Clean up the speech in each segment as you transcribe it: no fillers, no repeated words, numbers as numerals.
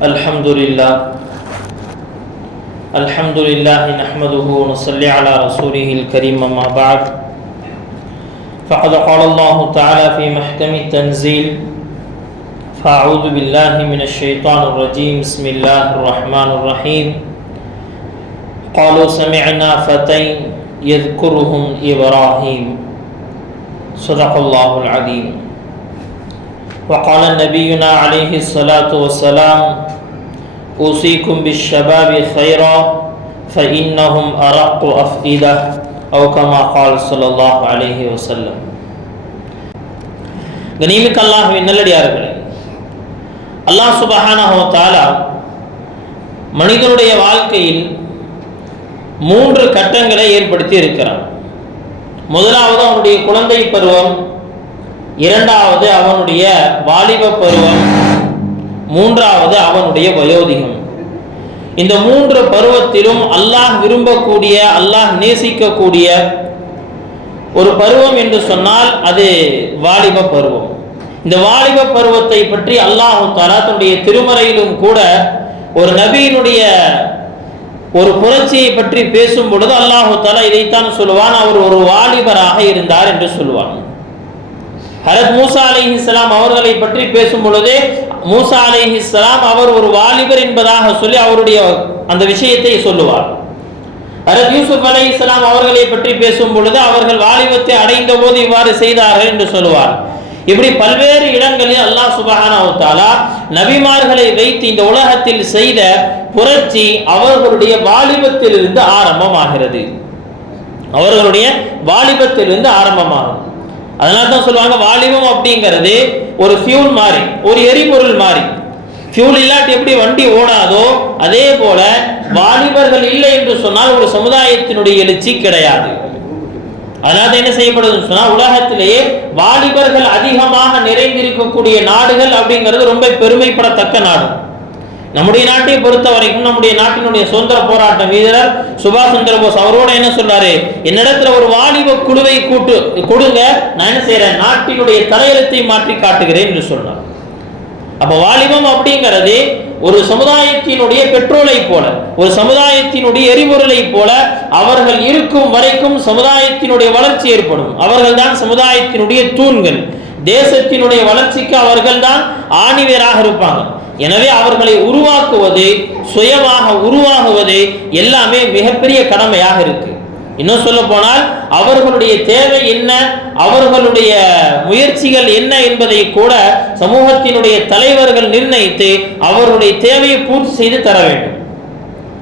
Alhamdulillah nahmaduhu wa nusalli ala rasulihil karim amma ba'd. Faqad qala Allah ta'ala fi mahkami tanzil. Fa'udhu billahi minash shaitanir rajim. Bismillahir rahmanir rahim. Qalu sami'na fatayn yadhkuruhum Ibrahim. Sadaqallahul azim. Wa qala nabiyyuna alaihi salatu wassalam, usikum bishababi khaira fa innahum araqqu af'idah, aw kama qala sallallahu alaihi wasallam. கனிமிக்க அல்லாஹ்வின் நல்லடியார்களே, அல்லாஹ் சுப்ஹானஹு வ தஆலா மனிதனுடைய வாழ்க்கையில் 3 கட்டங்களை ஏற்படுத்தி இருக்கிறான். முதலாவது அவனுடைய குழந்தை பருவம், இரண்டாவது அவனுடைய வாலிப பருவம், மூன்றாவது அவனுடைய வயோதிகம். இந்த 3 பருவத்திலும் அல்லாஹ் விரும்பக்கூடிய, அல்லாஹ் நேசிக்கக்கூடிய ஒரு பருவம் என்று சொன்னால் அது வாலிப பருவம். இந்த வாலிப பருவத்தை பற்றி அல்லாஹ் தஆலா தன்னுடைய திருமறையிலும் கூட ஒரு நபியினுடைய ஒரு புரட்சியை பற்றி பேசும் பொழுது அல்லாஹ் தஆலா இதைத்தான் சொல்லுவான், அவர் ஒரு வாலிபராக இருந்தார் என்று சொல்லுவான். ஹஜ்ரத் மூசா அலைஹிஸ்ஸலாம் அவர்களை பற்றி பேசும் பொழுது மூசா அலைஹிஸ்ஸலாம் அவர் ஒரு வாலிபர் என்பதாக சொல்லி அவருடைய அந்த விஷயத்தை சொல்லுவார். ஹஜ்ரத் யூசுப் அலைஹிஸ்ஸலாம் அவர்களை பற்றி பேசும் பொழுது அவர்கள் வாலிபத்தை அடைந்த போது இவ்வாறு செய்தார்கள் என்று சொல்லுவார். இப்படி பல்வேறு இடங்களில் அல்லாஹ் சுப்ஹானஹு வ தஆலா நபிமார்களை வைத்து இந்த உலகத்தில் செய்த புரட்சி அவர்களுடைய வாலிபத்திலிருந்து ஆரம்பமாகிறது. அவர்களுடைய வாலிபத்திலிருந்து ஆரம்பமாகும். அதனால தான் சொல்லுவாங்க, வாலிபம் அப்படிங்கிறது ஒரு ஃபியூல் மாதிரி, ஒரு எரிபொருள் மாதிரி. ஃபியூல் இல்லாட்டி எப்படி வண்டி ஓடாதோ அதே போல வாலிபர்கள் இல்லை என்று சொன்னால் ஒரு சமுதாயத்தினுடைய எழுச்சி கிடையாது. அதனால என்ன செய்யப்படுதுன்னு சொன்னா, உலகத்திலேயே வாலிபர்கள் அதிகமாக நிறைந்திருக்கக்கூடிய நாடுகள் அப்படிங்கிறது ரொம்ப பெருமைப்படத்தக்க நாடு. நம்முடைய நாட்டை பொறுத்த வரைக்கும் நம்முடைய நாட்டினுடைய சுதந்திர போராட்ட வீரர் சுபாஷ் சந்திர போஸ் அவரோட என்ன சொல்றாரு, என்னிடத்துல ஒரு வாலிப குழுவை கொடுங்க, நான் என்ன செய்யறேன், நாட்டினுடைய தலையெழுத்தை மாற்றி காட்டுகிறேன் என்று சொன்னார். அப்ப வாலிபம் அப்படிங்கிறது ஒரு சமுதாயத்தினுடைய பெட்ரோலை போல, ஒரு சமுதாயத்தினுடைய எரிபொருளை போல அவர்கள் இருக்கும் வரைக்கும் சமுதாயத்தினுடைய வளர்ச்சி ஏற்படும். அவர்கள் தான் சமுதாயத்தினுடைய தூண்கள். தேசத்தினுடைய வளர்ச்சிக்கு அவர்கள் தான் ஆணிவேராக இருப்பாங்க. எனவே அவர்களை உருவாக்குவது, சுயமாக உருவாகுவது எல்லாமே மிகப்பெரிய கடமையாக இருக்கு. இன்னும் சொல்ல போனால் அவர்களுடைய தேவை என்ன, அவர்களுடைய முயற்சிகள் என்ன என்பதை கூட சமூகத்தினுடைய தலைவர்கள் நிர்ணயித்து அவர்களுடைய தேவையை பூர்த்தி செய்து தர வேண்டும்.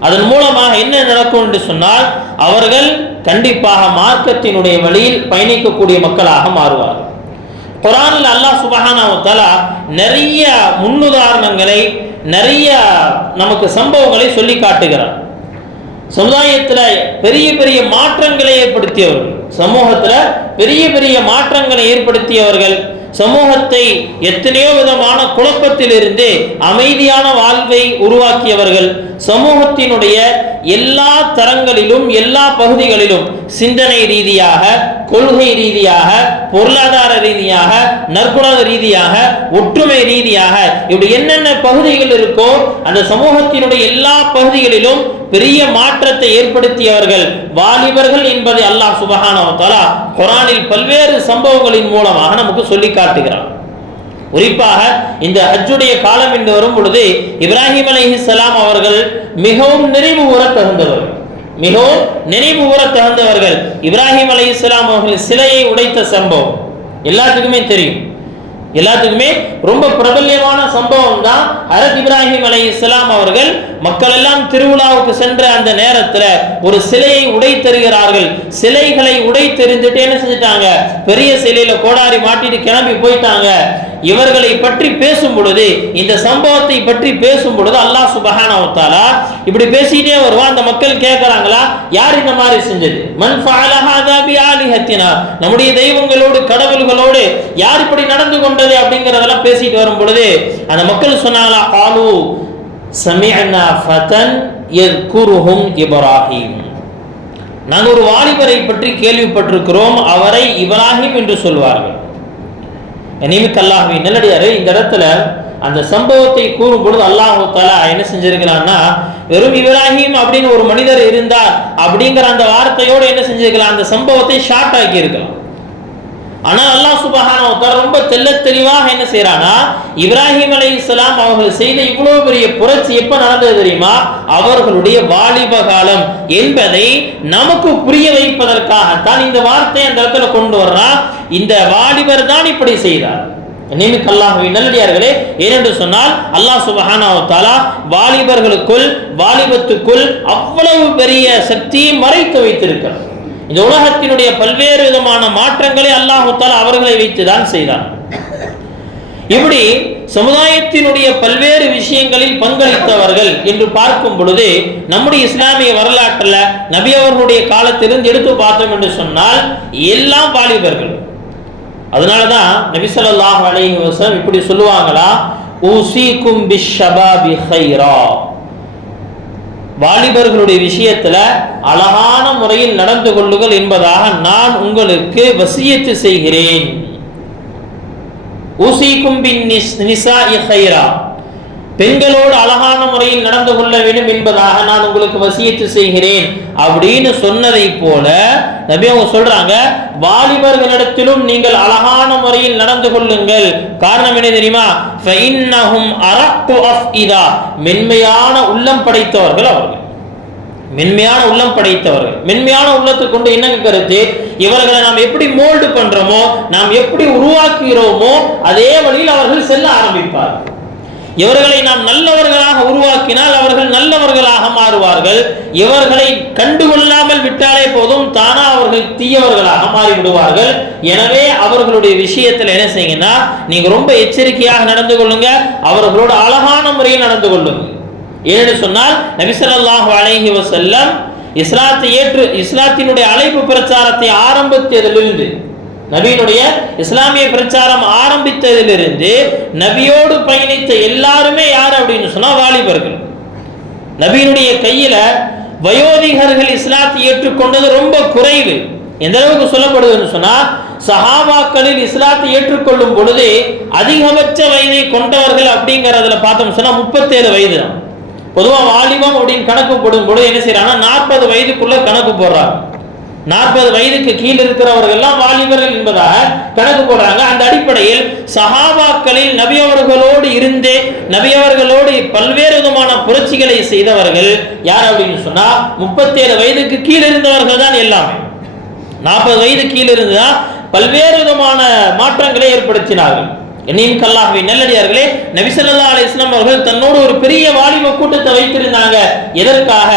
அதன் மூலமாக என்ன நடக்கும் என்று சொன்னால், அவர்கள் கண்டிப்பாக மார்க்கத்தினுடைய வழியில் பயணிக்கக்கூடிய மக்களாக மாறுவார்கள். குர்ஆனில் அல்லாஹ் சுப்ஹானஹு வ தஆலா நிறைய முன்னுதாரணங்களை, நிறைய நமக்கு சம்பவங்களை சொல்லி காட்டுகிறார். சமுதாயத்தில் பெரிய பெரிய மாற்றங்களை ஏற்படுத்தியவர்கள், சமூகத்தில் பெரிய பெரிய மாற்றங்களை ஏற்படுத்தியவர்கள், சமூகத்தை எத்தனையோ விதமான குழப்பத்திலிருந்து அமைதியான வாழ்வை உருவாக்கியவர்கள், சமூகத்தினுடைய எல்லா தரங்களிலும் எல்லா பகுதிகளிலும் சிந்தனை ரீதியாக, கொள்கை ரீதியாக, பொருளாதார ரீதியாக, நற்குண ரீதியாக, ஒற்றுமை ரீதியாக, இப்படி என்னென்ன பகுதிகள் இருக்கோ அந்த சமூகத்தினுடைய எல்லா பகுதிகளிலும் பெரிய மாற்றத்தை ஏற்படுத்தியவர்கள் வாலிபர்கள் என்பதை அல்லாஹ் சுப்ஹானஹு வ தஆலா குர்ஆனில் பல்வேறு சம்பவங்களின் மூலமாக நமக்கு சொல்லி காட்டுகிறார். குறிப்பாக இந்த ஹஜ்ஜுடைய காலம் என்று வரும் பொழுது இப்ராஹிம் அலைஹிஸ்ஸலாம் அவர்கள் மிகவும் நினைவு கூற தகுந்தவர்கள், மிகவும் நினைவு கூற தகுந்தவர்கள். இப்ராஹிம் அலைஹிஸ்ஸலாம் அவர்கள் சிலையை உடைத்த சம்பவம் எல்லாத்துக்குமே தெரியும். எல்லாத்துக்குமே ரொம்ப பிரபல்யமான சம்பவம் தான். ஹஜ்ரத் இப்ராஹிம் அலைஹிஸ்ஸலாம் அவர்கள் மக்கள் எல்லாம் திருவிழாவுக்கு சென்ற அந்த நேரத்தில் ஒரு சிலையை உடைத்தெறிகிறார்கள். சிலைகளை உடைத்தெறிஞ்சிட்டு என்ன செஞ்சிட்டாங்க, பெரிய சிலையில கோடாரி மாட்டிட்டு கிளம்பி போயிட்டாங்க. இவர்களை பற்றி பேசும் பொழுது, இந்த சம்பவத்தை பற்றி பேசும் பொழுது அல்லாஹ் சுப்ஹானஹு வ தஆலா இப்படி பேசிட்டே வருவான். அந்த மக்கள் கேட்கறாங்களா, யார் இந்த மாதிரி செஞ்சது, மன் ஃபஅல ஹாதா பி ஆலிஹத்தினா, நம்முடைய தெய்வங்களோடு கடவுள்களோடு யார் இப்படி நடந்து கொண்டது அப்படிங்கறதெல்லாம் பேசிட்டு வரும் பொழுது அந்த மக்கள் சொன்னாங்களா, காலு சமிஅனா ஃபதன் யذ்குருஹும் இப்ராஹிம், நாங்கள் ஒரு வாலிபரை பற்றி கேள்விப்பட்டிருக்கிறோம், அவரை இப்ராஹிம் என்று சொல்வார்கள். கனிமிக்க அல்லாஹ்வின் நல்லடியாரே, இந்த இடத்துல அந்த சம்பவத்தை கூறும் பொழுது அல்லாஹ் தஆலா என்ன செஞ்சிருக்கலாம்னா, வெறும் இப்ராஹிம் அப்படின்னு ஒரு மனிதர் இருந்தார் அப்படிங்கிற அந்த வார்த்தையோடு என்ன செஞ்சிருக்கலாம், அந்த சம்பவத்தை ஷார்ட் ஆக்கி இருக்கலாம். ஆனால் அல்லாஹ் சுப்ஹானஹு வ தஆலா ரொம்ப தெள்ளத் தெளிவாக என்ன செய்யறானா, இப்ராஹிம் அலைஹிஸ்ஸலாம் அவர்கள் செய்த இவ்வளவு பெரிய புரட்சி எப்ப நடந்தது தெரியுமா? அவர்களுடைய வாலிப காலம் என்பதை நமக்கு புரிய வைப்பதற்காகத்தான் இந்த வார்த்தையை அந்த இடத்துல கொண்டு வர்றான். இந்த வாலிபர் தான் இப்படி செய்தார். நிமிக்க அல்லாஹ்வின் நல்லடியார்களே, ஏனென்று சொன்னால் அல்லாஹ் சுப்ஹானஹு வ தஆலா வாலிபர்களுக்குள் வாலிபத்துக்குள் அவ்வளவு பெரிய சக்தியை மறைத்து வைத்திருக்கிறார். இந்த உலகத்தினுடைய பல்வேறு விதமான மாற்றங்களை அல்லாஹ் தஆலா அவர்களை வைத்துதான் செய்தார். இப்படி சமுதாயத்தினுடைய பல்வேறு விஷயங்களில் பங்களித்தவர்கள் என்று பார்க்கும் பொழுது நம்முடைய இஸ்லாமிய வரலாற்றில் நபி அவர்களுடைய காலத்திலிருந்து எடுத்து பார்த்தோம் என்று சொன்னால் எல்லாம் வாலிபர்கள். அதனாலதான் நபி ஸல்லல்லாஹு அலைஹி வஸல்லம் இப்படி சொல்லுவாங்களா, ஊசிக்கும் பிஷ்ஷபாபி கைரா, வாலிபர்களுடைய விஷயத்துல அழகான முறையில் நடந்து கொள்ளுங்கள் என்பதாக நான் உங்களுக்கு வசியத்து செய்கிறேன். ஊசிக்கும் பின் நிசாஇ கைரா, பெண்களோடு அழகான முறையில் நடந்து கொள்ள வேண்டும் என்பதாக நான் உங்களுக்கு வசியத்து செய்கிறேன் அப்படின்னு சொன்னதை போல நபி அவங்க சொல்றாங்க, வாலிபர்களிடத்திலும் நீங்கள் அழகான முறையில் நடந்து கொள்ளுங்கள். காரணம் என்ன தெரியுமா? ஃபஇன்னஹும் அரக்கு அஃஇதா, மென்மையான உள்ளம் படைத்தவர்கள் அவர்கள். மென்மையான உள்ளம் படைத்தவர்கள். மென்மையான உள்ளத்தை கொண்டு என்ன கருத்து? இவர்களை நாம் எப்படி மோல்டு பண்றோமோ, நாம் எப்படி உருவாக்குகிறோமோ அதே வழியில் அவர்கள் செல்ல ஆரம்பிப்பார்கள். இவர்களை நாம் நல்லவர்களாக உருவாக்கினால் அவர்கள் நல்லவர்களாக மாறுவார்கள். இவர்களை கண்டுகொள்ளாமல் விட்டாலே போதும், தானா அவர்கள் தீயவர்களாக மாறிவிடுவார்கள். எனவே அவர்களுடைய விஷயத்தில் என்ன செய்யுங்கன்னா, நீங்க ரொம்ப எச்சரிக்கையாக நடந்து கொள்ளுங்க, அவர்களோட அழகான முறையில் நடந்து கொள்ளுங்க. ஏன்னு சொன்னால் நபி ஸல்லல்லாஹு அலைஹி வஸல்லம் இஸ்லாத்தினுடைய அழைப்பு பிரச்சாரத்தை ஆரம்பித்ததிலிருந்து, நபியினுடைய இஸ்லாமிய பிரச்சாரம் ஆரம்பித்ததிலிருந்து நபியோடு பயணித்த எல்லாருமே யார் அப்படின்னு சொன்னா வாலிபர்கள். நபியினுடைய கையில வயோதிகர்கள் இஸ்லாத்தை ஏற்றுக்கொண்டது ரொம்ப குறைவு. எந்த அளவுக்கு சொல்லப்படுதுன்னு சொன்னா, சஹாபாக்களில் இஸ்லாத்தை ஏற்றுக்கொள்ளும் பொழுது அதிகபட்ச வயதை கொண்டவர்கள் அப்படிங்கறதுல பார்த்தோம் சொன்னா 37 வயது தான். பொதுவா வாலிபம் அப்படின்னு கணக்கு போடும் பொழுது என்ன செய்யறாங்கன்னா 40 வயதுக்குள்ள கணக்கு போடுறாங்க. 40 வயதுக்கு கீழ் இருக்கிறவர்கள் எல்லாம் வாலிபர்கள் என்பதாக கணக்கு போடுறாங்க. அந்த அடிப்படையில் சஹாபாக்களில் நபி அவர்களோடு இருந்து நபி அவர்களோடு பல்வேறு விதமான புரட்சிகளை செய்தவர்கள் யார் அப்படின்னு சொன்னா 37 வயதுக்கு கீழ் இருந்தவர்கள் தான் எல்லாமே. 40 வயது கீழ் இருந்துதான் பல்வேறு விதமான மாற்றங்களை ஏற்படுத்தினார்கள். என்னையும் அல்லாஹ்வின் நல்லடியார்களே, நபி ஸல்லல்லாஹு அலைஹி வஸல்லம் அவர்கள் தன்னோடு ஒரு பெரிய வாலிப கூட்டத்தை வைத்திருந்தாங்க. எதற்காக?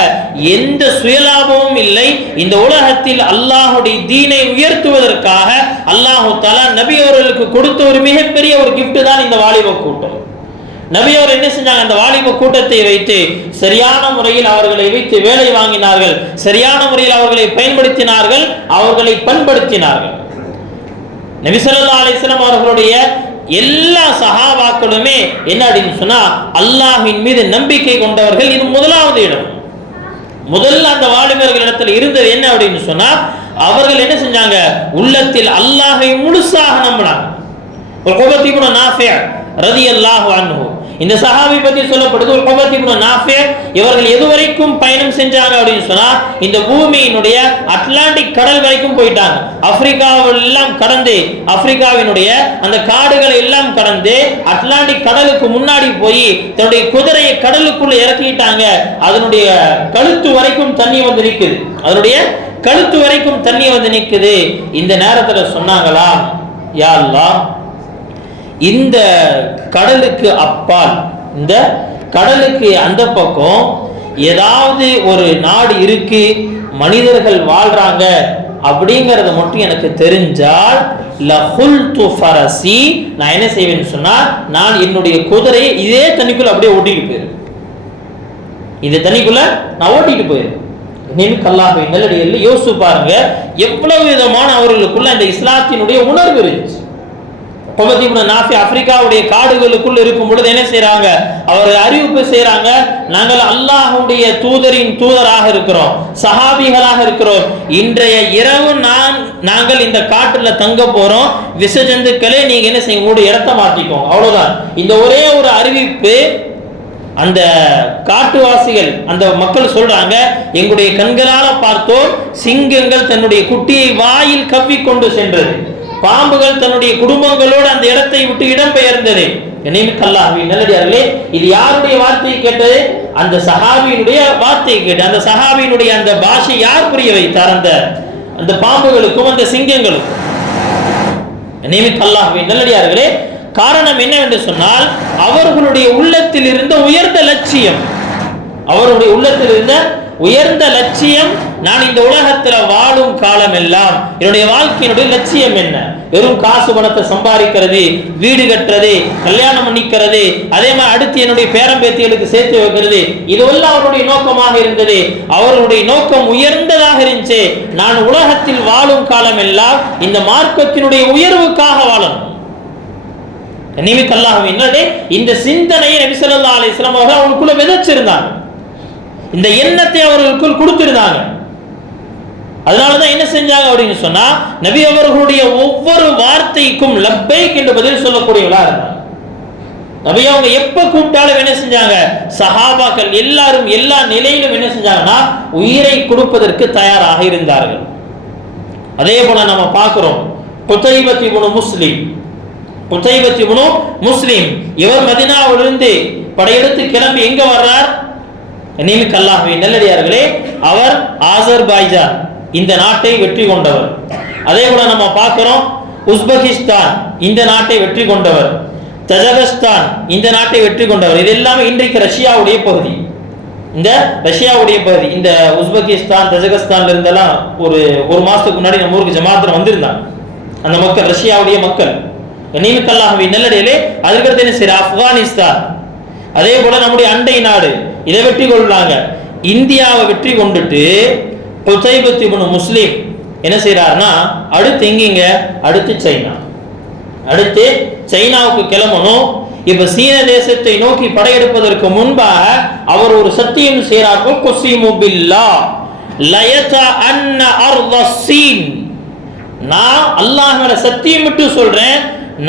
எந்த சுயலாபமும் இல்லை. இந்த உலகத்தில் அல்லாஹ்வுடைய தீனை உயர்த்துவதற்காக அல்லாஹ் தஆலா நபி அவர்களுக்கு கொடுத்த ஒரு மிகப்பெரிய ஒரு கிஃப்ட் தான் இந்த வாலிப கூட்டம். நபி அவர் என்ன செஞ்சாங்க? அந்த வாலிப கூட்டத்தை வைத்து சரியான முறையில் அவர்களை வைத்து வேலை வாங்கினார்கள். சரியான முறையில் அவர்களை பயன்படுத்தினார்கள், அவர்களை பண்படுத்தினார்கள். நபி ஸல்லல்லாஹு அலைஹி வஸல்லம் அவர்களுடைய எல்லா சஹாபாக்களுமே என்ன அப்படின்னு சொன்னா அல்லாஹ்வின் மீது நம்பிக்கை கொண்டவர்கள். இது முதலாவது இடம். முதல்ல அந்த வாலிபர்கள் இடத்துல இருந்தது என்ன அப்படின்னு சொன்னா, அவர்கள் என்ன செஞ்சாங்க? உள்ளத்தில் அல்லாஹ்வை முழுசாக நம்பினாங்க. உக்பத் இப்னு நாஃபி ரலியல்லாஹு அன்ஹு, இந்த சஹாபி பத்தி சொல்லப்படுது. உக்பத் இப்னு நாஃபி இவர்கள் எதுவரைக்கும் பயணம் செஞ்சாங்க அப்படின்னு சொன்னா, இந்த பூமியினுடைய அட்லாண்டிக் கடல் வரைக்கும் போயிட்டாங்க. ஆப்பிரிக்காவில் எல்லாம் கடந்து, ஆப்பிரிக்காவினுடைய அந்த காடுகளை எல்லாம் கடந்து அட்லாண்டிக் கடலுக்கு முன்னாடி போய் தன்னுடைய குதிரையை கடலுக்குள்ள இறக்கிட்டாங்க. அதனுடைய கழுத்து வரைக்கும் தண்ணி வந்து நிற்குது. அதனுடைய கழுத்து வரைக்கும் தண்ணி வந்து நிற்குது. இந்த நேரத்துல சொன்னாங்களா, யா அல்லாஹ், இந்த கடலுக்கு அப்பால், இந்த கடலுக்கு அந்த பக்கம் ஏதாவது ஒரு நாடு இருக்கு, மனிதர்கள் வாழ்றாங்க அப்படிங்கறத மட்டும் எனக்கு தெரிஞ்சால் லஹுல்து ஃபரசி, நான் என்ன செய்வேன்னு சொன்னா, நான் என்னுடைய குதிரையை இதே தண்ணிக்குள்ள அப்படியே ஓட்டிட்டு போயிரு. இது தண்ணிக்குள்ள நான் ஓட்டிட்டு போயிரு. அல்லாஹ்வின் நல்லடியார்களே, யோசிச்சு பாருங்க எவ்வளவு விதமான அவர்களுக்குள்ள இந்த இஸ்லாத்தினுடைய உணர்வு இருந்துச்சு. உபத் இப்னு நாஃபி ஆப்பிரிக்காவுடைய காடுகளுக்குள் இருக்கும் பொழுது என்ன செய்யறாங்க, அவர் அறிவிப்பு செய்யறாங்க, நாங்கள் அல்லாஹ்வுடைய தூதரின் தூதராக இருக்கிறோம், சஹாபிகளாக இருக்கிறோம், இன்றைய இரவு நாங்கள் இந்த காட்டுல தங்க போறோம், விஷ ஜந்துக்களே நீங்க என்ன செய்ய, உங்களுடைய இடத்தை மாற்றிக்கோங்க. அவ்வளவுதான். இந்த ஒரே ஒரு அறிவிப்பு அந்த காட்டுவாசிகள், அந்த மக்கள் சொல்றாங்க, எங்களுடைய கண்களால பார்த்தோம் சிங்கங்கள் தன்னுடைய குட்டியை வாயில் கவ்விக்கொண்டு சென்றது, பாம்புகள் தன்னுடைய குடும்பங்களோடு அந்த இடத்தை விட்டு இடம்பெயர்ந்தது. அல்லாஹ்வின் நல்லடியார்களே, இது யாருடைய வார்த்தையை கேட்டது? அந்த சஹாபியினுடைய வார்த்தையை கேட்டு, அந்த சஹாபியினுடைய அந்த பாஷை யார் புரிய வைத்தார்? அந்த பாம்புகளுக்கும் அந்த சிங்கங்களுக்கும். அல்லாஹ்வின் நல்லடியார்களே, காரணம் என்னவென்று சொன்னால், அவர்களுடைய உள்ளத்தில் இருந்த உயர்ந்த லட்சியம், அவருடைய உள்ளத்தில் இருந்த உயர்ந்த லட்சியம், நான் இந்த உலகத்தில் வாழும் காலம் எல்லாம் என்னுடைய வாழ்க்கையினுடைய லட்சியம் என்ன? வெறும் காசு பணத்தை சம்பாதிக்கிறது, வீடு கட்டுறது, கல்யாணம் பண்ணிக்கிறது, அதே மாதிரி அடுத்து என்னுடைய பேரம்பேத்திகளுக்கு சேர்த்து வைக்கிறது, இதுவெல்லாம் அவருடைய நோக்கமாக இருந்தது. அவருடைய நோக்கம் உயர்ந்ததாக இருந்துச்சு. நான் உலகத்தில் வாழும் காலம் எல்லாம் இந்த மார்க்கத்தினுடைய உயர்வுக்காக வாழணும். இந்த சிந்தனையை நபி ஸல்லல்லாஹு அலைஹி வஸல்லம் அவர்கள் அவங்களுக்குள்ள விதைச்சிருந்தாங்க, இந்த எண்ணத்தை அவர்களுக்குள் கொடுத்திருந்தாங்க. அதனாலதான் என்ன செஞ்சாங்க அப்படின்னு சொன்னா, நபி அவர்களுடைய ஒவ்வொரு வார்த்தைக்கும் லப்பைக் என்று பதில் சொல்லக்கூடியவங்களா இருந்தாங்க. நபி அவங்க எப்ப கூப்பிட்டாலும் என்ன செஞ்சாங்க, சஹாபாக்கள் எல்லாரும் எல்லா நிலையிலும் என்ன செஞ்சாங்கன்னா உயிரை கொடுப்பதற்கு தயாராக இருந்தார்கள். அதே போல நம்ம பார்க்கிறோம், குதைபத் இப்னு முஸ்லிம் இவர் மதீனாவிலிருந்து படையெடுத்து கிளம்பி எங்க வர்றார்? அல்லாஹ்வின் நல்லடியார்களே, அவர் ஆசர்பைஜான் இந்த நாட்டை வெற்றி கொண்டவர். அதே போல நம்ம பார்க்கிறோம், உஸ்பெகிஸ்தான் இந்த நாட்டை வெற்றி கொண்டவர், தஜகஸ்தான் இந்த நாட்டை வெற்றி கொண்டவர். இது எல்லாமே இன்றைக்கு ரஷ்யாவுடைய பகுதி. இந்த ரஷ்யாவுடைய பகுதி, இந்த உஸ்பெகிஸ்தான் தஜகஸ்தான்ல இருந்தெல்லாம் ஒரு மாசத்துக்கு முன்னாடி நம்ம ஊருக்கு ஜமாத்துல வந்திருந்தாங்க அந்த மக்கள், ரஷ்யாவுடைய மக்கள். அல்லாஹ்வின் நல்லடியார்களே, அதுக்கடுத்து என்ன செய்யற, ஆப்கானிஸ்தான், அதே போல நம்முடைய அண்டை நாடு, இதை வெற்றி கொள்ளாங்க. இந்தியாவை வெற்றி கொண்டுட்டு குதைபத் இப்னு முஸ்லிம் என்ன செய்யறாருன்னா, அடுத்து எங்கீங்க, அடுத்து சைனாவுக்கு கிளம்பணும். இப்ப சீன தேசத்தை நோக்கி படையெடுப்பதற்கு முன்பாக அவர் ஒரு சத்தியம் செய்யறார்கள், குஸிமு பில்லாஹ் லயதா அன்ன அர்தஸ்ஸீன், நான் அல்லாஹ் மேல சத்தியமிட்டு சொல்றேன்,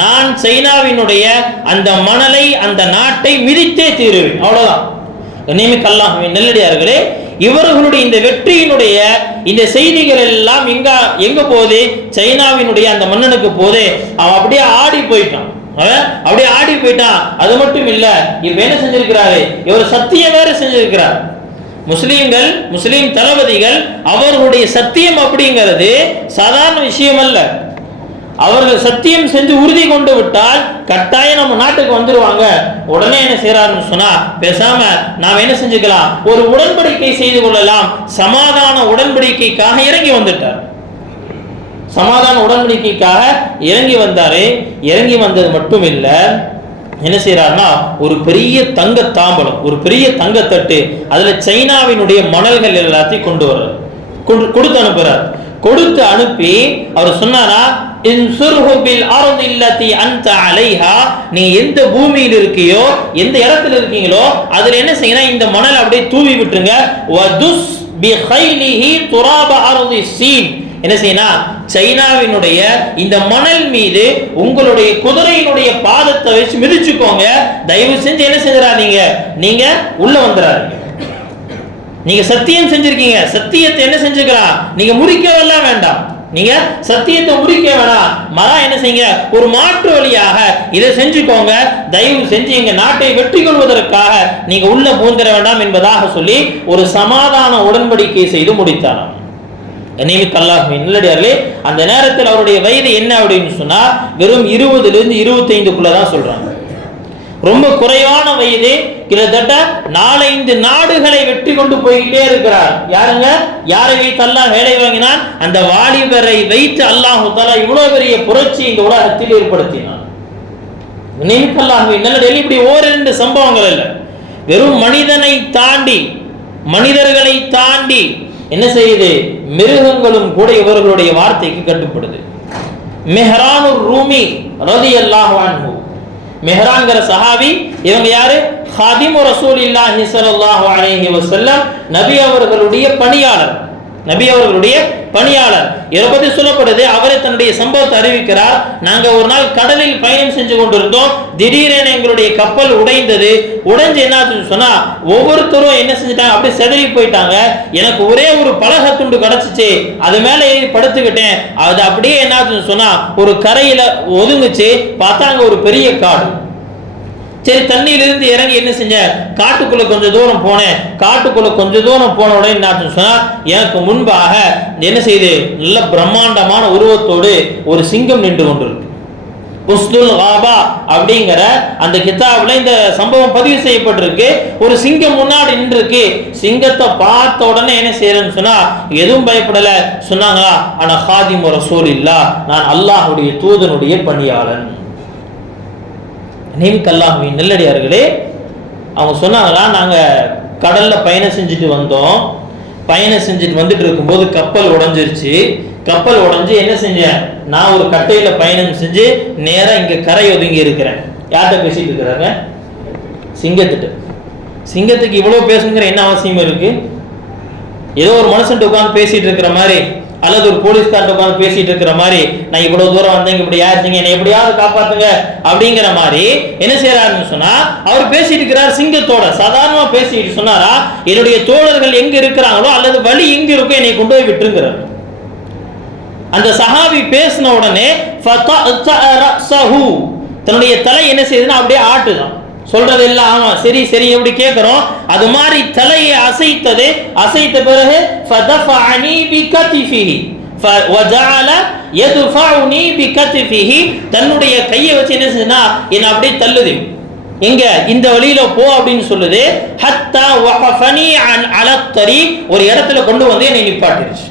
நான் சைனாவினுடைய அந்த மணலை, அந்த நாட்டை மிதித்தே தீருவேன். அவ்வளவுதான். அல்லாஹ்வின் நல்லடியார்களே, இவர்களுடைய இந்த வெற்றியினுடைய இந்த செய்திகள் எல்லாம் எங்க போகுது, சைனாவினுடைய அந்த மன்னனுக்கு போகுது. அவன் அப்படியே ஆடி போயிட்டான். அது மட்டும் இல்ல, இப்ப என்ன செஞ்சிருக்கிறாரு, இவர் சத்தியம் வேற செஞ்சிருக்கிறார். முஸ்லிம் தளபதிகள் அவர்களுடைய சத்தியம் அப்படிங்கிறது சாதாரண விஷயம் அல்ல. அவர்கள் சத்தியம் செஞ்சு உறுதி கொண்டு விட்டால் கட்டாயம் நம்ம நாட்டுக்கு வந்துருவாங்க. உடனே என்ன செய்யறாருன்னு சொன்னா, பேசாம நாம் என்ன செஞ்சுக்கலாம், ஒரு உடன்படிக்கை செய்து கொள்ளலாம். சமாதான உடன்படிக்கைக்காக இறங்கி வந்துட்டார். சமாதான உடன்படிக்கைக்காக இறங்கி வந்தாரு. இறங்கி வந்தது மட்டும் இல்ல, என்ன செய்யறாருன்னா, ஒரு பெரிய தங்க தாம்பலம், ஒரு பெரிய தங்கத்தட்டு, அதுல சைனாவினுடைய மணல்கள் எல்லாத்தையும் கொண்டு வர்றார், கொடுத்து அனுப்புறார். கொடுத்து அனுப்பி அவர் சொன்னாரா, நீ எந்த பூமியில் இருக்கியோ, எந்த இடத்துல இருக்கீங்களோ, அதுல என்ன செய்யணும், இந்த மணல் அப்படியே தூவி விட்டுருங்க. என்ன செய்யணும், சைனாவினுடைய இந்த மணல் மீது உங்களுடைய குதிரையினுடைய பாதத்தை வச்சு மிதிச்சுக்கோங்க. தயவு செஞ்சு என்ன செஞ்சிடாதீங்க, நீங்க உள்ள வந்துடாதீங்க. நீங்க சத்தியம் செஞ்சிருக்கீங்க, சத்தியத்தை என்ன செஞ்சுக்கலாம், நீங்க முறிக்கவெல்லாம் வேண்டாம், நீங்க சத்தியத்தை முறிக்க வேணாம். என்ன செய்யுங்க, ஒரு மாற்று வழியாக இதை செஞ்சுக்கோங்க. தயவு செஞ்சு எங்க நாட்டை வெற்றி கொள்வதற்காக நீங்க உள்ள பூந்திர வேண்டாம் என்பதாக சொல்லி ஒரு சமாதான உடன்படிக்கை செய்து முடித்தாராம். அல்லாஹ்வின் நல்லடியார்களே, அந்த நேரத்தில் அவருடைய வயது என்ன அப்படின்னு சொன்னா, வெறும் 20 to 25 தான் சொல்றாங்க. ரொம்ப குறைவான வயது. கிட்டத்தட்ட 4-5 நாடுகளை வெற்றி கொண்டு போய்கிட்டே இருக்கிறார். யாருங்க, யாரை வைத்து அல்லாஹ் வேலை வாங்கினான்? அந்த வாலிபரை வைத்து அல்லாஹ் தஆலா இவ்வளவு பெரிய புரட்சி இந்த உலகத்தில் ஏற்படுத்தினான். இப்படி ஓரிரண்டு சம்பவங்கள் அல்ல, வெறும் மனிதனை தாண்டி, மனிதர்களை தாண்டி என்ன செய்யுது, மிருகங்களும் கூட இவர்களுடைய வார்த்தைக்கு கட்டுப்படுது. மெஹ்ரானுர் ரூமி ரலியல்லாஹு அன்ஹு. மெஹ்ரான்ங்கிற சஹாபி, இவங்க யாரு? ஹாதிமு ரசூலில்லாஹி ஸல்லல்லாஹு அலைஹி வஸல்லம், நபி அவர்களுடைய பணியாளர். நபி அவர்களுடைய பணியாளர். இவரை பத்தி சொல்லப்படுது, அவரே தன்னுடைய சம்பவத்தை அறிவிக்கிறார். நாங்க ஒரு நாள் கடலில் பயணம் செஞ்சு கொண்டிருந்தோம். திடீரென எங்களுடைய கப்பல் உடைந்தது. உடைஞ்சு என்ன சொன்னா, ஒவ்வொருத்தரும் என்ன செஞ்சுட்டாங்க, அப்படியே செதறி போயிட்டாங்க. எனக்கு ஒரே ஒரு பலகை துண்டு கிடைச்சிச்சு, அது மேல ஏறி படுத்துக்கிட்டேன். அது அப்படியே என்ன சொன்னா ஒரு கரையில ஒதுங்குச்சு. பார்த்தாங்க ஒரு பெரிய காடு. சரி, தண்ணியிலிருந்து இறங்கி என்ன செஞ்ச, காட்டுக்குள்ள கொஞ்சம் தூரம் போனேன். காட்டுக்குள்ள கொஞ்சம் தூரம் போன உடனே என்ன சொன்னா, எனக்கு முன்பாக என்ன செய்யுது, நல்ல பிரம்மாண்டமான உருவத்தோடு ஒரு சிங்கம் நின்று கொண்டிருக்கு. உஸ்துல் காபா அப்படிங்கிற அந்த கிதாபுல இந்த சம்பவம் பதிவு செய்யப்பட்டிருக்கு. ஒரு சிங்கம் முன்னாடி நின்று இருக்கு. சிங்கத்தை பார்த்த உடனே என்ன செய்யறேன்னு சொன்னா, எதுவும் பயப்படல. சொன்னாங்க, ஆனா ஹாதிமு ரசூலில்லாஹ், நான் அல்லாஹ்வுடைய தூதனுடைய பணியாளன். அல்லாஹ்வின் நல்லடியார்களே, அவங்க சொன்னாங்களா, நாங்க கடல்ல பயணம் செஞ்சுட்டு வந்தோம். பயணம் செஞ்சுட்டு வந்துட்டு இருக்கும்போது கப்பல் உடைஞ்சிருச்சு. கப்பல் உடைஞ்சு என்ன செஞ்சேன், நான் ஒரு கட்டையில பயணம் செஞ்சு நேரா இங்க கரை ஒதுங்கி இருக்கிறேன். யார்கிட்ட பேசிட்டு இருக்கிறாங்க? சிங்கத்திட்ட. சிங்கத்துக்கு இவ்வளவு பேசுங்கிற என்ன அவசியம் இருக்கு? ஏதோ ஒரு மனுஷன் உட்கார்ந்து பேசிட்டு இருக்கிற மாதிரி, அல்லது ஒரு போலீஸ்கார்ட்ட உட்கார்ந்து பேசிட்டு இருக்கிற மாதிரி, நான் இவ்வளவு தூரம் வந்தேங்க, இப்படி யாருங்க, என்னை எப்படியாவது காப்பாத்துங்க அப்படிங்கிற மாதிரி என்ன செய்யறாருன்னு சொன்னா, அவர் பேசிட்டு இருக்கிறார் சிங்கத்தோட. சாதாரணமா பேசிட்டு சொன்னாரா, என்னுடைய தோழர்கள் எங்க இருக்கிறாங்களோ அல்லது வழி எங்க இருக்கோ என்னை கொண்டு போய் விட்டுருங்கிறார். அந்த சஹாபி பேசின உடனே தன்னுடைய தலை என்ன செய்யுதுன்னா அப்படியே ஆட்டுதான். சொல்றது எல்லாம் ஆமா, சரி சரி எப்படி கேட்கிறோம். அது மாதிரி தலையை அசைத்தது. அசைத்த பிறகு ஃபதஃபஅனி பிகத்ஃபிஹி வஜஅல யத்ஃபஉனி பிகத்ஃபிஹி, தன்னுடைய கையை வச்சு என்ன செய்யுதுன்னா என்ன அப்படியே தள்ளுது. எங்க, இந்த வழியில போ அப்படின்னு சொல்லுது. ஹத்தா வகஃபனி அலா தரீக், ஒரு இடத்துல கொண்டு வந்து என்னை நிப்பாட்டிருச்சு.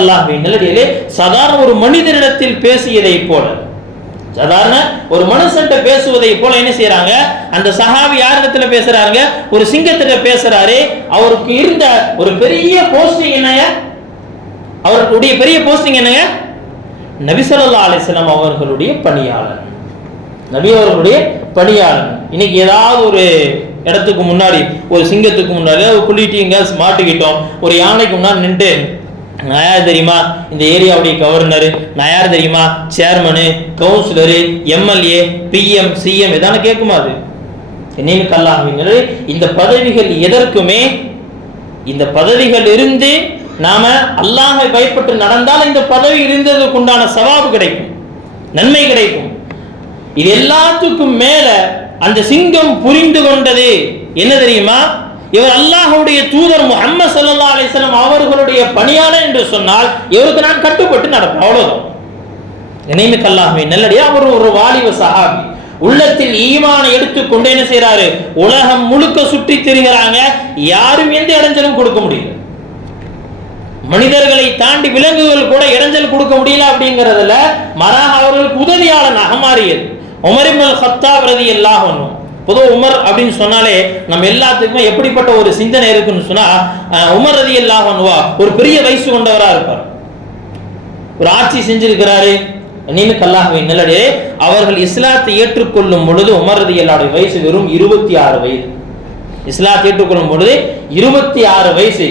அல்லாஹ்வின் நல்லடியார்களே, சாதாரண ஒரு மனிதனிடத்தில் பேசியதை போல, சாதாரண ஒரு மனுஷன்ட்ட பேசுவதை போல என்ன செய்யறாங்க, அந்த சஹாபி யாரிடத்துல பேசுறாங்க, ஒரு சிங்கத்திட்ட பேசுறாரு. அவருக்கு இருந்த ஒரு பெரிய போஸ்டிங் என்னங்க, அவருடைய பெரிய போஸ்டிங் என்னங்க, நபி ஸல்லல்லாஹு அலைஹி வஸல்லம் அவர்களுடைய பணியாளர். நபி அவர்களுடைய பணியாளர். இன்னைக்கு ஏதாவது ஒரு இடத்துக்கு முன்னாடி, ஒரு சிங்கத்துக்கு முன்னாடி ஒரு புள்ளிட்டீங்க மாட்டிக்கிட்டோம், ஒரு யானைக்கு முன்னாடி நின்று, நான் யார் தெரியுமா, இந்த ஏரியாவுடைய கவர்னர், நான் யார் தெரியுமா, chairman, councillor, MLA, PM, CM, இதான கேட்குமா? அது அல்லாஹ்வின் இந்த பதவிகள் எதற்குமே, இந்த பதவிகள் இருந்து நாம அல்லாஹ்வை பயப்பட்டு நடந்தால் இந்த பதவி இருந்ததுக்கு உண்டான சவாபு கிடைக்கும், நன்மை கிடைக்கும். இது எல்லாத்துக்கும் மேல அந்த சிங்கம் புரிந்து கொண்டது என்ன தெரியுமா, இவர் அல்லாஹ்வுடைய தூதர் முஹம்மது ஸல்லல்லாஹு அலைஹி வஸல்லம் அவர்களுடைய பணியாளர் என்று சொன்னால் இவருக்கு நான் கட்டுப்பட்டு நடப்பேன், அவ்வளவுதான். இணைமிக்க அல்லாஹ்வின் நல்லடியார், அவர் ஒரு வாலிப சஹாபி. உள்ளத்தில் ஈமானை எடுத்துக்கொண்டு என்ன செய்யறாரு, உலகம் முழுக்க சுற்றி திரிகிறாங்க. யாரும் எந்த இடைஞ்சலும் கொடுக்க முடியல. மனிதர்களை தாண்டி விலங்குகள் கூட இடைஞ்சல் கொடுக்க முடியல. அப்படிங்கிறதுல மராக அவர்களுக்கு உதவியாளனாக மாறியது உமர் இப்னுல் கத்தாப் ரலியல்லாஹு அன்ஹு. பொதுவாக உமர் அப்படின்னு சொன்னாலே நம்ம எல்லாத்துக்குமே எப்படிப்பட்ட ஒரு சிந்தனை இருக்குன்னு சொன்னா, உமர் ரலியல்லாஹு அன்ஹு ஒரு பெரிய வயசு கொண்டவரா இருப்பார், ஒரு ஆட்சி செஞ்சிருக்கிறாரு. அல்லாஹ்வின் நல்லடியாரே, அவர்கள் இஸ்லாத்தை ஏற்றுக்கொள்ளும் பொழுது உமர் ரலியல்லாஹு வயசு வெறும் 26 வயது. இஸ்லாத்தை ஏற்றுக்கொள்ளும் பொழுது 26 வயசு.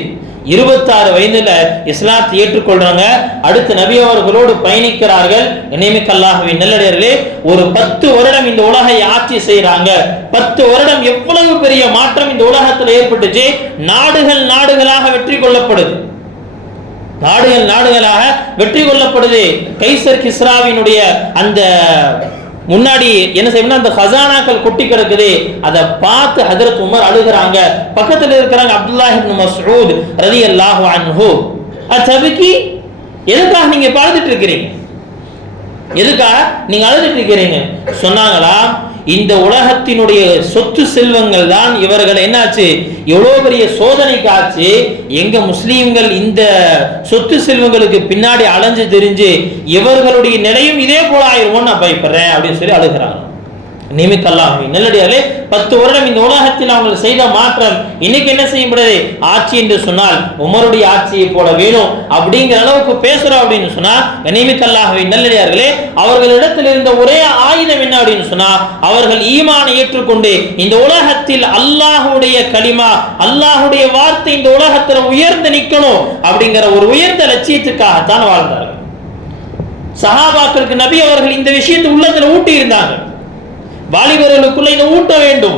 26 வயதுல இஸ்லாத்தை ஏற்றுக்கொள்றாங்க. அடுத்து நபி அவர்களோடு பயணிக்கிறார்கள். இணைமிக்க அல்லாஹ்வின் நல்லடியார்களே, ஒரு 10 வருடம் இந்த உலகை ஆட்சி செய்யறாங்க. 10 வருடம் எவ்வளவு பெரிய மாற்றம் இந்த உலகத்தில் ஏற்பட்டுச்சு. நாடுகள் நாடுகளாக வெற்றி கொள்ளப்படுது, நாடுகள் நாடுகளாக வெற்றி கொள்ளப்படுது. கைசர் கிஸ்ராவினுடைய அந்த முன்னாடி என்ன செய்யணும், அந்த ஹசானாக்கள் கொட்டி கிடக்குது. அதை பார்த்து ஹஜ்ரத் உமர் அழுகிறாங்க. பக்கத்தில் இருக்கிறாங்க அப்துல்லாஹ் இப்னு மஸ்ஊத் ரலியல்லாஹு அன்ஹு. அத்தபிகி, எதுக்காக நீங்க அழுதுட்டு இருக்கிறீங்க, எதுக்காக நீங்க அழுதுட்டு இருக்கிறீங்க? சொன்னாங்களா, இந்த உலகத்தினுடைய சொத்து செல்வங்கள் தான் இவர்கள் என்னாச்சு, எவ்வளவு பெரிய சோதனைக்கு ஆச்சு. எங்க முஸ்லீம்கள் இந்த சொத்து செல்வங்களுக்கு பின்னாடி அலைஞ்சு தெரிஞ்சு இவர்களுடைய நிலையும் இதே போல ஆயிரும், நான் பயப்படுறேன் அப்படின்னு சொல்லி அழுகிறாங்க. நிமிக்கல்லாமே நல்லடியாலே 10 வருடம் இந்த உலகத்தில் அவங்க செய்த மாற்றம் இன்னைக்கு என்ன செய்யப்படுது? ஆட்சி என்று சொன்னால் உமருடைய ஆட்சியை போல வேணும் அப்படிங்கிற அளவுக்கு பேசுறோம் அப்படின்னு சொன்னா நிமிக்கல்லாகவே நல்லடியார்களே, அவர்களிடத்தில் இருந்த ஒரே ஆயுதம் என்ன அப்படின்னு சொன்னா அவர்கள் ஈமானை ஏற்றுக்கொண்டு இந்த உலகத்தில் அல்லாஹ்வுடைய கலிமா, அல்லாஹ்வுடைய வார்த்தை இந்த உலகத்தில் உயர்ந்து நிற்கணும் அப்படிங்கிற ஒரு உயர்ந்த லட்சியத்துக்காகத்தான் வாழ்ந்தார்கள். சஹாபாக்களுக்கு நபி அவர்கள் இந்த விஷயத்தை உள்ளத்தில் ஊட்டி இருந்தாங்க. வாலிபர்களுக்குள்ள இதை ஊட்ட வேண்டும்.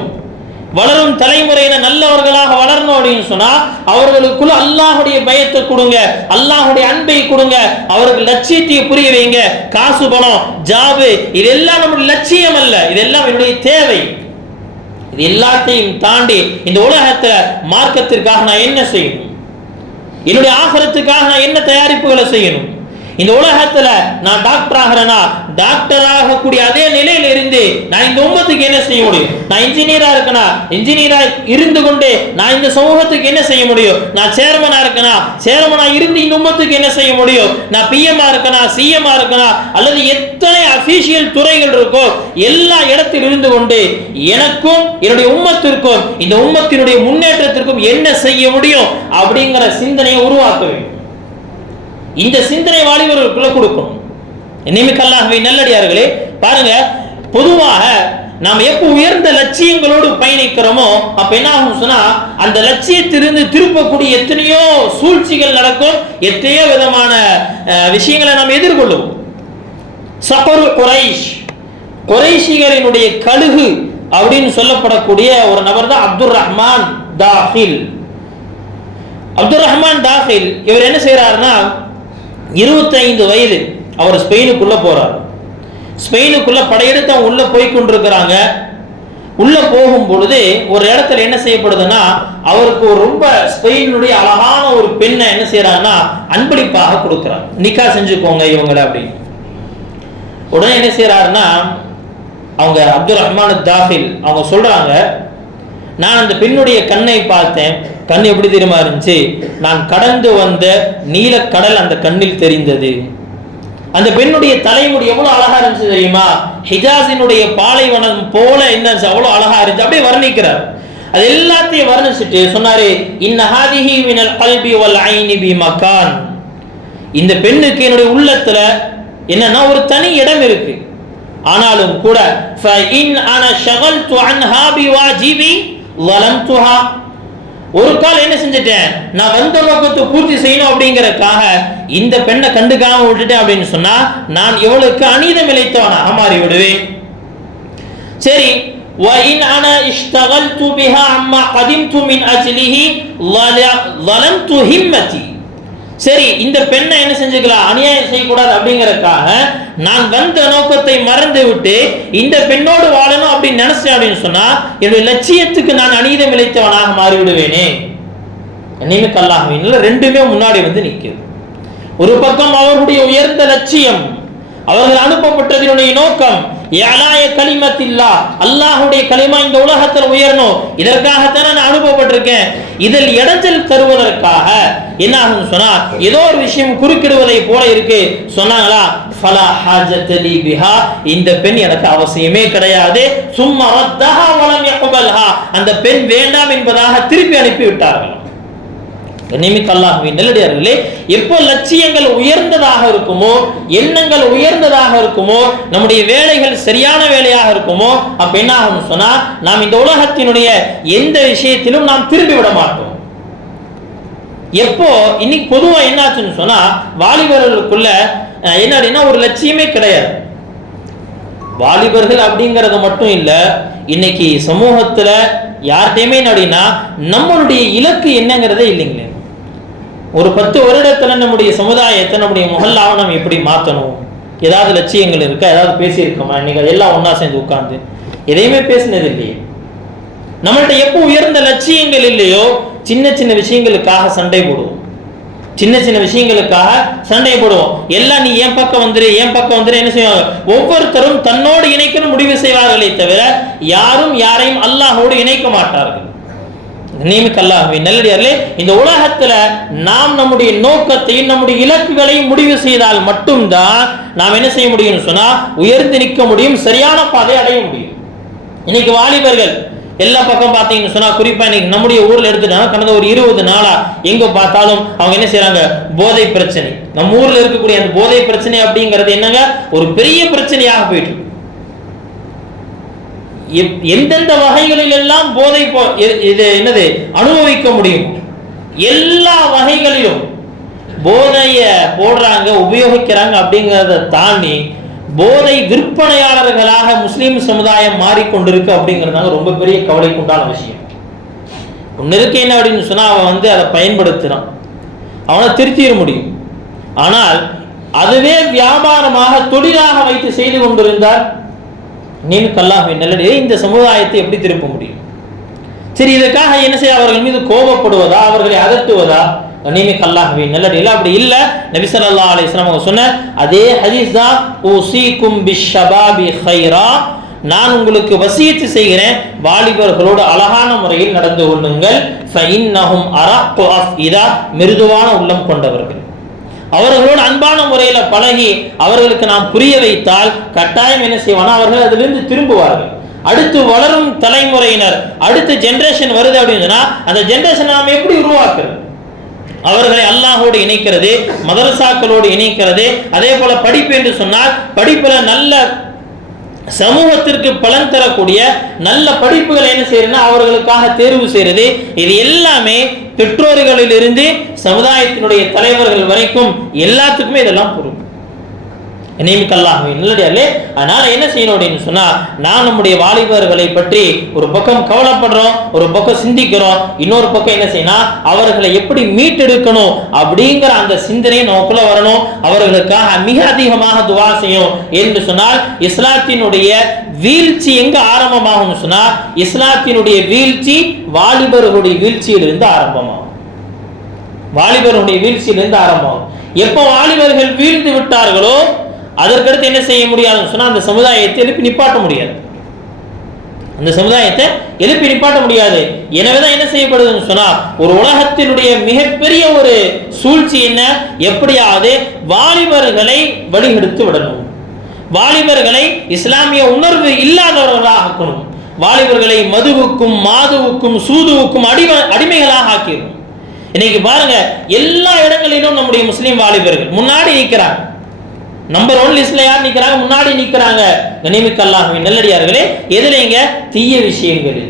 வளரும் தலைமுறையினர் நல்லவர்களாக வளரணும் அப்படின்னு சொன்னா அவர்களுக்குள்ள அல்லாஹ்வுடைய பயத்தை கொடுங்க, அல்லாஹ்வுடைய அன்பை கொடுங்க, அவர்கள் லட்சியத்தை புரிய வைங்க. காசு, பணம், ஜாபு இதெல்லாம் நம்முடைய லட்சியம் அல்ல, இதெல்லாம் என்னுடைய தேவை. இது எல்லாத்தையும் தாண்டி இந்த உலகத்துல மார்க்கத்திற்காக நான் என்ன செய்யணும், என்னுடைய ஆகிரத்துக்காக நான் என்ன தயாரிப்புகளை செய்யணும். இந்த உலகத்துல நான் டாக்டர் ஆகிறேன்னா டாக்டர் ஆகக்கூடிய அதே நிலையில இருந்து நான் இந்த உம்மத்துக்கு என்ன செய்ய முடியும்? நான் இன்ஜினியரா இருக்கனா இன்ஜினியரா இருந்து கொண்டு நான் இந்த சமூகத்துக்கு என்ன செய்ய முடியும்? நான் சேர்மனா இருக்கனா சேர்மனா இருந்து இந்த உம்மத்துக்கு என்ன செய்ய முடியும்? நான் பிஎம்ஆ இருக்கனா சிஎம்ஆ இருக்கனா அல்லது எத்தனை அபிஷியல் துறைகள் இருக்கோ எல்லா இடத்தில் இருந்து கொண்டு எனக்கும் என்னுடைய உம்மத்திற்கும் இந்த உம்மத்தினுடைய முன்னேற்றத்திற்கும் என்ன செய்ய முடியும் அப்படிங்கிற சிந்தனையை உருவாக்க வேண்டும். இந்த சிந்தனை வாலிபர்களுக்குள்ள கொடுக்கணும். நிமிக்கல்லாகவே நல்லடியார்களே, பாருங்க, பொதுவாக நாம் எப்போ உயர்ந்த லட்சியங்களோடு பயணிக்கிறோமோ அப்ப என்ன ஆகும் சொன்னா அந்த லட்சியத்திலிருந்து திருப்பக்கூடிய எத்தனையோ சூழ்ச்சிகள் நடக்கும், எத்தனையோ விதமான விஷயங்களை நாம் எதிர்கொள்ளுவோம். சஃபரு குரைஷ், குரைஷிகளினுடைய கழுகு அப்படின்னு சொல்லப்படக்கூடிய ஒரு நபர் தான் அப்துல் ரஹ்மான் தாஹில். அப்துல் ரஹ்மான் தாஹில் இவர் என்ன செய்யறாருன்னா 25 வயது அவர் ஸ்பெயினுக்குள்ள போறார். ஸ்பெயினுக்குள்ள படையெடுத்து அவங்க உள்ள போய் கொண்டிருக்கிறாங்க. உள்ள போகும் பொழுது ஒரு இடத்துல என்ன செய்யப்படுதுன்னா அவருக்கு ஒரு ரொம்ப ஸ்பெயினுடைய அழகான ஒரு பெண்ணை என்ன செய்யறாங்கன்னா அன்பளிப்பாக கொடுக்கிறார். நிக்கா செஞ்சுக்கோங்க இவங்களை அப்படின்னு. உடனே என்ன செய்யறாருன்னா அவங்க அப்துல் ரஹ்மான் தாஹில் அவங்க சொல்றாங்க, நான் அந்த பெண்ணுடைய கண்ணை பார்த்தேன். கண் எப்படி தெரியுமா இருந்துச்சு? நான் கடந்து வந்த நீலக்கடல் அந்த கண்ணில் தெரிந்தது. அந்த பெண்ணுடைய தலைமுடி எவ்வளவு அழகா இருந்துச்சு தெரியுமா? ஹிஜாஸினுடைய பாலைவனம் போல என்ன அவ்வளவு அழகா இருந்துச்சு. அப்படியே வர்ணிக்கிறார். அது எல்லாத்தையும் வர்ணிச்சுட்டு சொன்னாரு, இன்னஹாதிஹி மினல் கல்பி வல் ஐனி பி மகான். இந்த பெண்ணுக்கு என்னுடைய உள்ளத்துல என்னன்னா ஒரு தனி இடம் இருக்கு. ஆனாலும் கூட ஃபஇன் அன ஷகல்து அன்ஹா பிவாஜிபி ظلمتها. ஒரு கால் என்ன செஞ்சிட்டேன், நான் வந்த நோக்கத்தை பூர்த்தி செய்யணும் அப்படிங்கறதுக்காக இந்த பெண்ணை கண்டுக்காம விட்டுட்டேன் அப்படின்னு சொன்னா நான் இவளுக்கு அநீதம் இழைத்தவனாக மாறி விடுவேன். சரி, وَإِنْ أَنَا اشْتَغَلْتُ بِهَا عَمَّا قَدِمْتُ مِنْ أَجْلِهِ ظَلَمْتُ هِمَّتِي. சரி, இந்த பெண்ணை என்ன செஞ்சுக்கலாம், அநியாயம் செய்யக்கூடாது அப்படிங்கறதுக்காக நான் வந்த நோக்கத்தை மறந்து விட்டு இந்த பெண்ணோடு வாழணும் அப்படின்னு நினைச்சேன் அப்படின்னு சொன்னா என்னுடைய லட்சியத்துக்கு நான் அநீதம் இழைத்தவனாக மாறிவிடுவேனே. நிமிக்கல்லாஹ்வின் ரெண்டுமே முன்னாடி வந்து நிற்குது. ஒரு பக்கம் அவர்களுடைய உயர்ந்த லட்சியம், அவர்கள் அனுப்பப்பட்டதனுடைய நோக்கம் யாலாய கலிமத்தில்லா, அல்லாஹ்வுடைய கலிமா இந்த உலகத்தில் உயரணும், இதற்காகத்தான் நான் அனுப்பப்பட்டிருக்கேன். இதில் இடைஞ்சல் தருவதற்காக என்ன ஆகும் சொன்னா ஏதோ ஒரு விஷயம் குறுக்கிடுவதை போல இருக்கு. சொன்னாங்களா, ஃபலா ஹாஜத லி பிஹா, இந்த பெண் எனக்கு அவசியமே கிடையாது. சும்மா ரத்தஹா வலம் யக்பல்ஹா, அந்த பெண் வேண்டாம் என்பதாக திருப்பி அனுப்பி விட்டார்கள். நிமிக்கல்லாஹ்வின் நல்லடியார்களே, எப்போ லட்சியங்கள் உயர்ந்ததாக இருக்குமோ, எண்ணங்கள் உயர்ந்ததாக இருக்குமோ, நம்முடைய வேலைகள் சரியான வேலையாக இருக்குமோ, அப்ப என்ன ஆகும் சொன்னா நாம் இந்த உலகத்தினுடைய எந்த விஷயத்திலும் நாம் திரும்பி விட மாட்டோம். எப்போ இன்னைக்கு பொதுவா என்னாச்சுன்னு சொன்னா வாலிபர்களுக்குள்ள என்ன அப்படின்னா ஒரு லட்சியமே கிடையாது. வாலிபர்கள் அப்படிங்கறது மட்டும் இல்ல, இன்னைக்கு சமூகத்துல யார்கிட்டயுமே அப்படின்னா நம்மளுடைய இலக்கு என்னங்கிறதே இல்லைங்களே. ஒரு 10 வருடத்துல நம்முடைய சமுதாயத்தை நம்முடைய முஹல்லாவை நம்ம எப்படி மாற்றணும், ஏதாவது லட்சியங்கள் இருக்கா, ஏதாவது பேசியிருக்கோமா? இன்னைக்கு அதெல்லாம் ஒன்னா சேர்ந்து உட்கார்ந்து எதையுமே பேசினது இல்லையே. நம்மள்ட்ட எப்போ உயர்ந்த லட்சியங்கள் இல்லையோ சின்ன சின்ன விஷயங்களுக்காக சண்டை போடுவோம், சின்ன சின்ன விஷயங்களுக்காக சண்டை போடுவோம். எல்லாம் நீ என் பக்கம் வந்துரு, என் பக்கம் வந்துரு என்ன செய்வாங்க? ஒவ்வொருத்தரும் தன்னோடு இணைக்கணும் முடிவு செய்வார்களே தவிர யாரும் யாரையும் அல்லாஹோடு இணைக்க மாட்டார்கள். நிமிக்கல்லாஹ்வின் நல்லடியார்களே, இந்த உலகத்துல நாம் நம்முடைய நோக்கத்தையும் நம்முடைய இலக்குகளையும் முடிவு செய்தால் மட்டும்தான் நாம் என்ன செய்ய முடியும்னு சொன்னா உயர்ந்து நிற்க முடியும், சரியான பாதை அடைய முடியும். இன்னைக்கு வாலிபர்கள் எல்லா பக்கம் பார்த்தீங்கன்னு சொன்னா, குறிப்பா இன்னைக்கு நம்முடைய ஊர்ல எடுத்துட்டாங்க, கடந்த ஒரு 20 நாளா எங்க பார்த்தாலும் அவங்க என்ன செய்யறாங்க, போதை பிரச்சனை. நம்ம ஊர்ல இருக்கக்கூடிய அந்த போதை பிரச்சனை அப்படிங்கிறது என்னங்க, ஒரு பெரிய பிரச்சனையாக போயிட்டு எந்தெந்த வகைகளில் எல்லாம் போதை இது என்னது அனுபவிக்க முடியும், எல்லா வகைகளிலும் போதைய போடுறாங்க, உபயோகிக்கிறாங்க. அப்படிங்கிறத தாண்டி போதை விற்பனையாளர்களாக முஸ்லீம் சமுதாயம் மாறிக்கொண்டிருக்கு அப்படிங்கிறதாங்க ரொம்ப பெரிய கவலைக்குண்டான விஷயம். ஒன்று இருக்கு என்ன அப்படின்னு சொன்னா, அவன் அதை பயன்படுத்துறான், அவனை திருத்திட முடியும். ஆனால் அதுவே வியாபாரமாக தொழிலாக வைத்து செய்து கொண்டிருந்தால் அல்லாஹ்வின் நல்லடியே இந்த சமுதாயத்தை எப்படி திருப்ப முடியும்? சரி, இதற்காக என்ன செய்ய, அவர்கள் மீது கோபப்படுவதா, அவர்களை அதட்டுவதா? அல்லாஹ்வின் நல்லடியே அப்படி இல்ல. நபி ஸல்லல்லாஹு அலைஹி வஸல்லம் சொன்ன அதே ஹதீஸ் தான், உஸீகும் பிஷ்ஷபாபி கைரா, நான் உங்களுக்கு வசியத்து செய்கிறேன், வாலிபர்களோடு அழகான முறையில் நடந்து கொள்ளுங்கள். ஃபஇன்னஹும் அரக்கு அஃஇதா, மிருதுவான உள்ளம் கொண்டவர்கள். அவர்களோடு அன்பான முறையில பழகி அவர்களுக்கு நாம் புரிய வைத்தால் கட்டாயம் என்ன செய்வானா, அவர்கள் அதிலிருந்து திரும்புவார்கள். அடுத்து வளரும் தலைமுறையினர், அடுத்த ஜெனரேஷன் வருது அப்படின்னு சொன்னா, அந்த ஜெனரேஷன் நாம் எப்படி உருவாக்குறது? அவர்களை அல்லாஹோடு இணைக்கிறது, மதரசாக்களோடு இணைக்கிறது. அதே போல படிப்பு என்று சொன்னால், படிப்புல நல்ல சமூகத்திற்கு பலன் தரக்கூடிய நல்ல படிப்புகளை என்ன செய்யறதுன்னா அவர்களுக்காக தேர்வு செய்யறது. இது எல்லாமே பெற்றோர்களிலிருந்து சமுதாயத்தினுடைய தலைவர்கள் வரைக்கும் எல்லாத்துக்குமே இதெல்லாம் பொறுப்பு. நல்லடியாலே, அதனால என்ன செய்யணும் அப்படின்னு சொன்னா, நான் நம்முடைய வாலிபர்களை பற்றி ஒரு பக்கம் கவலைப்படுறோம், ஒரு பக்கம் சிந்திக்கிறோம், இன்னொரு பக்கம் என்ன செய்யணும், அவர்களை எப்படி மீட்டெடுக்கணும் அப்படிங்கிற அந்த சிந்தனை நமக்குள்ள வரணும். அவர்களுக்காக மிக அதிகமாக துவா செய்யும் என்று சொன்னால், இஸ்லாத்தினுடைய வீழ்ச்சி எங்க ஆரம்பமாகும் சொன்னா, இஸ்லாத்தினுடைய வீழ்ச்சி வாலிபர்களுடைய வீழ்ச்சியிலிருந்து ஆரம்பமாகும். வாலிபர்களுடைய வீழ்ச்சியிலிருந்து ஆரம்பமாகும். எப்போ வாலிபர்கள் வீழ்ந்து விட்டார்களோ அதற்கடுத்து என்ன செய்ய முடியாதுன்னு சொன்னா, அந்த சமுதாயத்தை எழுப்பி நிப்பாட்ட முடியாது. அந்த சமுதாயத்தை எழுப்பி நிப்பாட்ட முடியாது. எனவேதான் என்ன செய்யப்படுதுன்னு சொன்னா, ஒரு உலகத்தினுடைய மிகப்பெரிய ஒரு சூழ்ச்சி என்ன, எப்படியாவது வாலிபர்களை வழிகெடுத்து விடணும், வாலிபர்களை இஸ்லாமிய உணர்வு இல்லாதவர்களாக ஆக்கணும், வாலிபர்களை மதுவுக்கும் மாதுவுக்கும் சூதுவுக்கும் அடிமைகளாக ஆக்கிடும். இன்னைக்கு பாருங்க, எல்லா இடங்களிலும் நம்முடைய முஸ்லீம் வாலிபர்கள் முன்னாடி நிற்கிறாங்க. நம்பர் 1 லிஸ்ட்ல யார் நிக்கிறாங்க, முன்னாடி நிக்கிறாங்க. கனிமிக்க அல்லாஹ்வின் நல்லடியார்களே, எதிரேங்க தீய விஷயங்களில்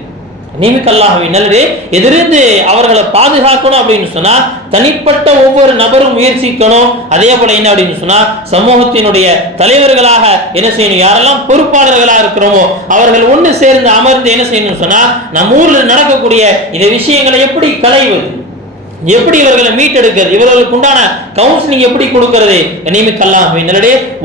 கனிமிக்க அல்லாஹ்வின் நல்லடியே எதிர்த்து அவர்களை பாதுகாக்கணும் அப்படின்னு சொன்னா, தனிப்பட்ட ஒவ்வொரு நபரும் முயற்சிக்கணும். அதே போல என்ன அப்படின்னு சொன்னா, சமூகத்தினுடைய தலைவர்களாக என்ன செய்யணும், யாரெல்லாம் பொறுப்பாளர்களாக இருக்கிறோமோ அவர்கள் ஒன்று சேர்ந்து அமர்ந்து என்ன செய்யணும்னு சொன்னா, நம்ம ஊர்ல நடக்கக்கூடிய இந்த விஷயங்களை எப்படி களைவது, எப்படி இவர்களை மீட்டெடுக்கிறது, இவர்களுக்கு உண்டான கவுன்சிலிங் எப்படி கொடுக்கிறது. கனிமிக்கல்லாஹ்வின்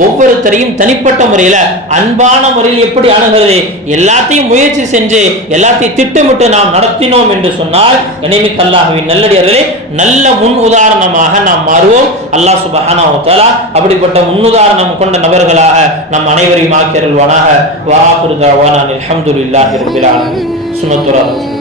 ஒவ்வொருத்தரையும் தனிப்பட்ட முறையில் அன்பான முறையில் எப்படி அணுகிறது, எல்லாத்தையும் முயற்சி செஞ்சு எல்லாத்தையும் திட்டமிட்டு நாம் நடத்தினோம் என்று சொன்னால், கனிமிக்கல்லாஹ்வின் நல்லடியார்களே, நல்ல முன் உதாரணமாக நாம் மாறுவோம். அல்லாஹ் சுப்ஹானஹு வ தஆலா அப்படிப்பட்ட முன்னுதாரணம் கொண்ட நபர்களாக நம் அனைவரையும் ஆக்கியருள்வானாக. வ ஆகிரு தஅவானா அல்ஹம்துலில்லாஹி ரப்பில் ஆலமீன். சுன்னத்துர் ரசூல்.